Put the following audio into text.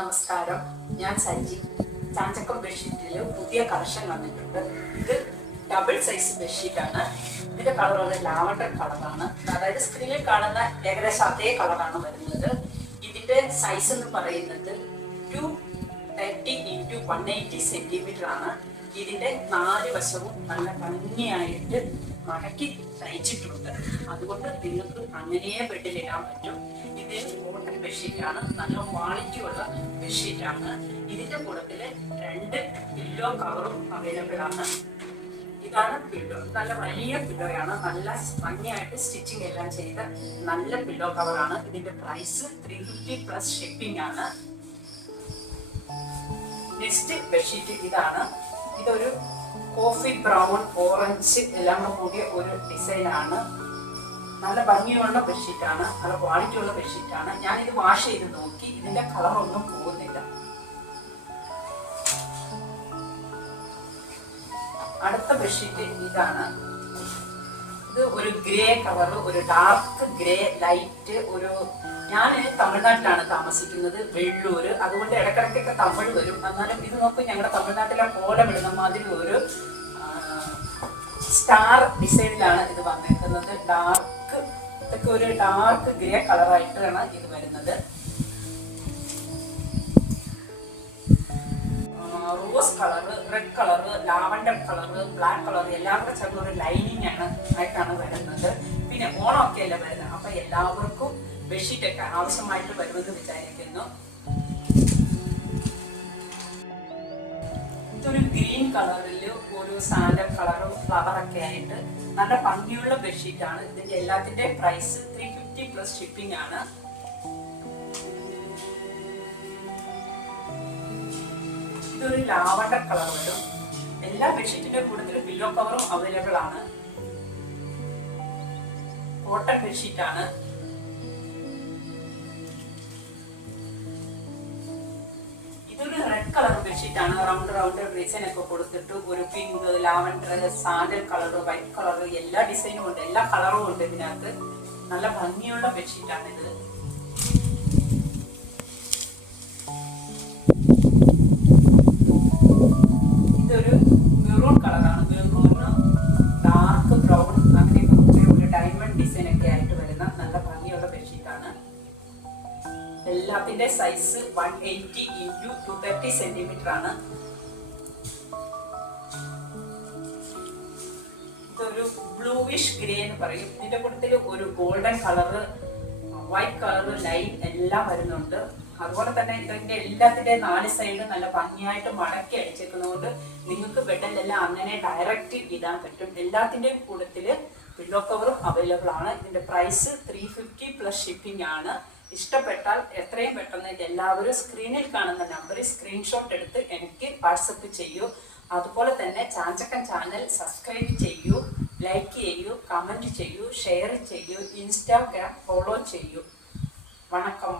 നമസ്കാരം, ഞാൻ സഞ്ജി. ചാഞ്ചക്കം ബെഡ്ഷീറ്റിൽ പുതിയ കളക്ഷൻ വന്നിട്ടുണ്ട്. ഇത് ഡബിൾ സൈസ് ബെഡ്ഷീറ്റാണ്. ഇതിന്റെ കളർ ഒരു ലാവണ്ടർ കളറാണ്. അതായത് സ്ക്രീനിൽ കാണുന്ന ഏകദേശം അതേ കളറാണ് വരുന്നത്. ഇതിന്റെ സൈസ് എന്ന് പറയുന്നത് 230 × 180 സെന്റിമീറ്റർ ആണ്. ഇതിന്റെ 4 വശവും നല്ല ഭംഗിയായിട്ട് മടക്കി തയ്ച്ചിട്ടുണ്ട്. അതുകൊണ്ട് നിങ്ങൾക്ക് അങ്ങനെയേ ബെഡിലിടാൻ പറ്റും. ഇത് കോട്ടൺ ബെഡ്ഷീറ്റാണ്, നല്ല ക്വാളിറ്റി ഉള്ള ബെഡ്ഷീറ്റാണ്. ഇതിന്റെ കൂട്ടത്തില് 2 പില്ലോ കവറും അവൈലബിൾ ആണ്. ഇതാണ് പില്ലോ, നല്ല വലിയ പില്ലോയാണ്. നല്ല ഭംഗിയായിട്ട് സ്റ്റിച്ചിങ് എല്ലാം ചെയ്ത നല്ല പില്ലോ കവറാണ്. ഇതിന്റെ പ്രൈസ് 350 പ്ലസ് ഷിപ്പിംഗ് ആണ്. നെക്സ്റ്റ് ബെഡ്ഷീറ്റ് ഇതാണ്. ഇതൊരു കോഫി ബ്രൗൺ ഓറഞ്ച് എല്ലാം കൂടിയ ഒരു ഡിസൈനാണ്. നല്ല ഭംഗിയുള്ള ബെഡ്ഷീറ്റാണ്, നല്ല ക്വാളിറ്റി ഉള്ള ബെഡ്ഷീറ്റാണ്. ഞാനിത് വാഷ് ചെയ്ത് നോക്കി, ഇതിന്റെ കളർ ഒന്നും പോകുന്നില്ല. അടുത്ത ബെഡ്ഷീറ്റ് ഇതാണ്. ഇത് ഒരു ഗ്രേ കളർ, ഒരു ഡാർക്ക് ഗ്രേ ലൈറ്റ്. ഞാൻ തമിഴ്നാട്ടിലാണ് താമസിക്കുന്നത്, വെള്ളൂര്. അതുകൊണ്ട് ഇടക്കിടക്കൊക്കെ തമിഴ് വരും. എന്നാലും ഇത് നോക്കും, ഞങ്ങളുടെ തമിഴ്നാട്ടിലെ കോലം ഇടുന്ന മാതിരി ഒരു സ്റ്റാർ ഡിസൈനിലാണ് ഇത് വന്നിരിക്കുന്നത്. ഇതൊക്കെ ഒരു ഡാർക്ക് ഗ്രേ കളറായിട്ടാണ് ഇത് വരുന്നത്. Rose colour, red colour, lavender colour, black colour എല്ലാം കൂടെ ചേർന്ന ഒരു ലൈനിങ് ആയിട്ടാണ് വരുന്നത്. പിന്നെ ഓണമൊക്കെ അല്ലേ വരുന്നത്, അപ്പൊ എല്ലാവർക്കും ബെഡ്ഷീറ്റ് ഒക്കെ ആവശ്യമായിട്ട് വരുമെന്ന് വിചാരിക്കുന്നു. ഇതൊരു ഗ്രീൻ കളറിൽ ഒരു സാൻഡൽ കളറും ഫ്ലവറൊക്കെ ആയിട്ട് നല്ല ഭംഗിയുള്ള ബെഡ്ഷീറ്റ് ആണ്. ഇതിന്റെ എല്ലാത്തിന്റെ പ്രൈസ് 350 പ്ലസ് ഷിപ്പിംഗ് ആണ്. ഇതൊരു ലാവണ്ടർ കളർ വരും. എല്ലാ ബെഡ്ഷീറ്റിന്റെ കൂട്ടത്തിൽ പില്ലോ കവറും അവൈലബിൾ ആണ്. കോട്ടൺ ബെഡ്ഷീറ്റ് ആണ്. ഇതൊരു റെഡ് കളർ ബെഡ്ഷീറ്റ് ആണ്. റൗണ്ട് ഡിസൈൻ ഒക്കെ കൊടുത്തിട്ട് ഒരു pink, lavender, sandal colour, white colour എല്ലാ ഡിസൈനും ഉണ്ട്, എല്ലാ കളറും ഉണ്ട് ഇതിനകത്ത്. നല്ല ഭംഗിയുള്ള ബെഡ്ഷീറ്റ് ആണ് ഇത്. ഇതൊരു മെറൂൺ കളറാണ്. മെറൂണ് ഡാർക്ക് ബ്രൗൺ അങ്ങനെയൊക്കെ ഒരു ഡയമണ്ട് ഡിസൈൻ ഒക്കെ ആയിട്ട് വരുന്ന നല്ല ഭംഗിയുള്ള ബെഡ്ഷീറ്റ് ആണ്. എല്ലാത്തിന്റെ സൈസ് 180 × 230 സെന്റിമീറ്റർ ആണ്. ഇതൊരു ബ്ലൂവിഷ് ഗ്രേ എന്ന് പറയും. ഇതിന്റെ കൂട്ടത്തിൽ ഒരു golden colour, white colour line എല്ലാം വരുന്നുണ്ട്. അതുപോലെ തന്നെ ഇതിന്റെ എല്ലാത്തിന്റെ 4 സൈഡ് നല്ല ഭംഗിയായിട്ട് മടക്കി അടിച്ചേക്കുന്നതുകൊണ്ട് നിങ്ങൾക്ക് ബെഡിലെല്ലാം അങ്ങനെ ഡയറക്റ്റ് ഇടാൻ പറ്റും. എല്ലാത്തിന്റെയും കൂട്ടത്തില് പില്ലോ കവറും അവൈലബിൾ ആണ്. ഇതിന്റെ പ്രൈസ് 350 പ്ലസ് ഷിപ്പിംഗ് ആണ്. ഇഷ്ടപ്പെട്ടാൽ എത്രയും പെട്ടെന്ന് എല്ലാവരും സ്ക്രീനിൽ കാണുന്ന നമ്പറിൽ സ്ക്രീൻഷോട്ട് എടുത്ത് എനിക്ക് വാട്സപ്പ് ചെയ്യൂ. അതുപോലെ തന്നെ ചാഞ്ചക്കൻ ചാനൽ സബ്സ്ക്രൈബ് ചെയ്യൂ, ലൈക്ക് ചെയ്യൂ, കമൻറ്റ് ചെയ്യൂ, ഷെയർ ചെയ്യൂ, ഇൻസ്റ്റാഗ്രാം ഫോളോ ചെയ്യൂ. വണക്കം.